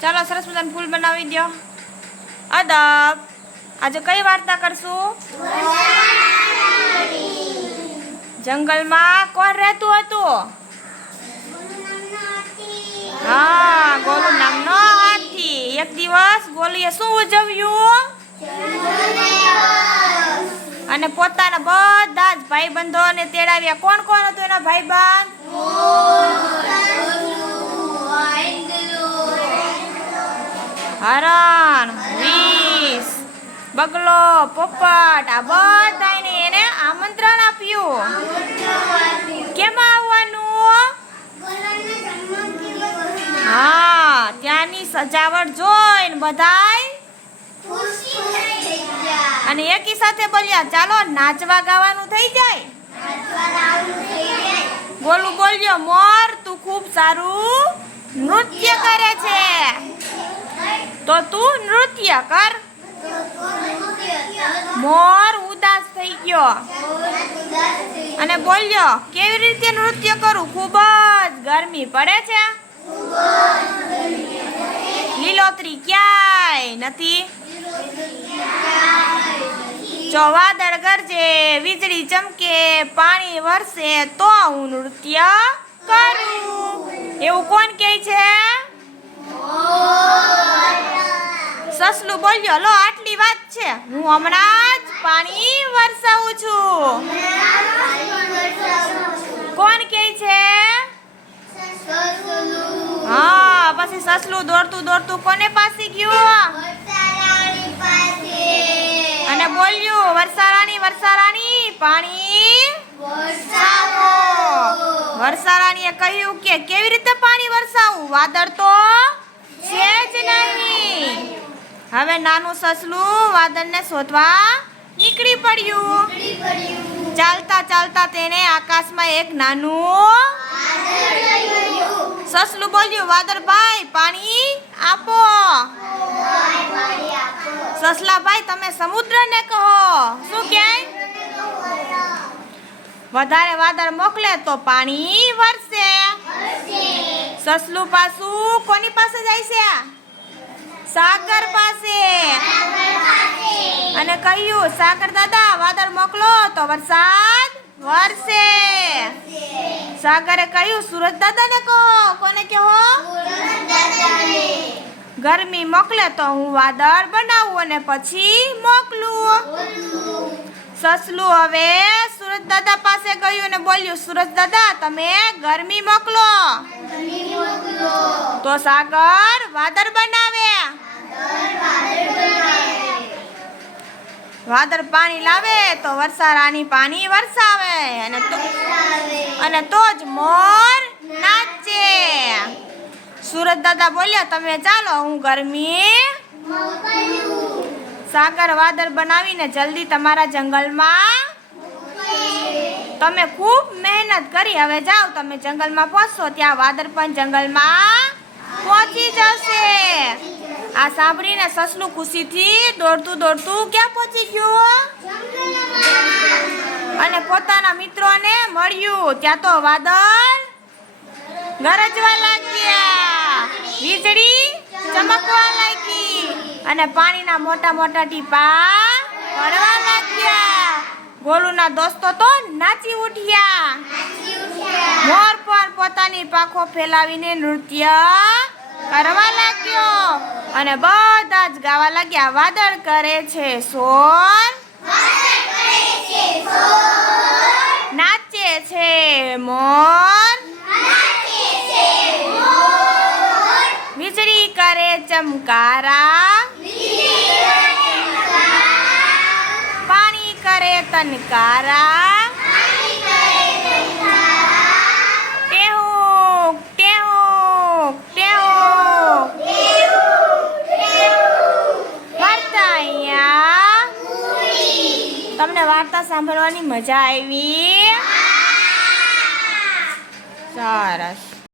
ચાલો સરસ મજાનું ફૂલ બનાવી દો. અદબ. આજે કઈ વાર્તા કરશું? જંગલમાં કોણ રહેતું હતું? હા, ગોલુ નામનો હાથી. એક દિવસ ગોલુએ શું ઉજવ્યું? અને પોતાના બધા જ ભાઈબંધોને તેડાવ્યા. કોણ કોણ હતું એના ભાઈબંધ? હરણ, રીંછ, બગલો, પોપટ, આ બધાને એને આમંત્રણ આપ્યું. કેમાં આવવાનું? હા, ત્યાંની સજાવટ જોઈને બધાય અને એકી સાથે બોલ્યા, ચાલો નાચવા ગાવાનું થઈ જાય. ગોલુ બોલ્યો, મોર તું ખૂબ સારું નૃત્ય કરે છે, તો તું નૃત્ય કર. મોર ઉદાસ થઈ ગયો અને બોલ્યો, કેવી રીતે નૃત્ય કરું? ખૂબ જ ગરમી પડે છે. લીલોતરી ક્યાંય નથી. જો વાદળ ગરજે, વીજળી ચમકે, પાણી વરસે તો હું નૃત્ય કરું. એવું કોણ કહે છે? સસલું બોલ્યો, લો આટલી વાત છે, હું હમણાં જ પાણી વરસાવું છું. કોણ કહે છે? હા, પછી સસલું દોડતું દોડતું કોને પાસે ગયું અને બોલ્યું, વર્ષારાણી પાણી વરસાવો. વર્ષારાણીએ કહ્યું કે કેવી રીતે પાણી વરસાવું? વાદળ તો છે જ નહીં. હવે નાનું સસલું વાદળને શોધવા નીકળી પડ્યું. ચાલતા ચાલતા તેને આકાશમાં એક નાનું સસલું બોલ્યું, વાદળભાઈ પાણી આપો. સસલાભાઈ તમે સમુદ્રને કહો. શું કહે? વધારે વાદળ મોકલે તો પાણી વરસે. સસલું પાછું કોની પાસે જાય છે? સાગર પાસે. અને કહ્યું, સાગર દાદા વાદળ મોકલો તો વરસાદ વરસે. સાગરે કહ્યું, સૂરજ દાદાને કહો. કોને કહો? ગરમી મોકલે તો હું વાદળ બનાવું અને પછી મોકલું. સસલું હવે સૂરજ દાદા પાસે ગયું અને બોલ્યું, સૂરજ દાદા તમે ગરમી મોકલો તો સાગર વાદળ બનાવે. વાદળ પાણી લાવે તો વર્ષારાણી પાણી વરસાવે અને તો જ મોર નાચે. સૂરજ દાદા બોલ્યા, તમે ચાલો હું ગરમી. સાગર વાદળ બનાવીને જલ્દી તમારા જંગલમાં. તમે ખૂબ મહેનત કરી, હવે જાઓ તમે જંગલમાં પહોંચશો ત્યાં વાદળ પણ જંગલમાં પહોંચી જશે. આ સાંભળીને સસલું ખુશીથી દોડતું દોડતું ક્યાં પહોંચી ગયું અને પોતાના મિત્રોને મળ્યું. ત્યાં તો વાદળ ગરજવા લાગ્યા, વીજળી ચમકવા લાગી અને પાણીના મોટા મોટા ટીપા પડવા લાગ્યા. ગોલુના દોસ્તો તો નાચી ઉઠ્યા. મોર પણ પોતાની પાંખો ફેલાવીને નૃત્ય કરવા લાગ્યો અને બધા જ ગાવા લાગ્યા, વાદળ કરે છે શોર, નાચે છે મોર, વીજળી કરે ચમકારા, પાણી કરે તનકારા. તમને વાર્તા સાંભળવાની મજા આવી? સરસ.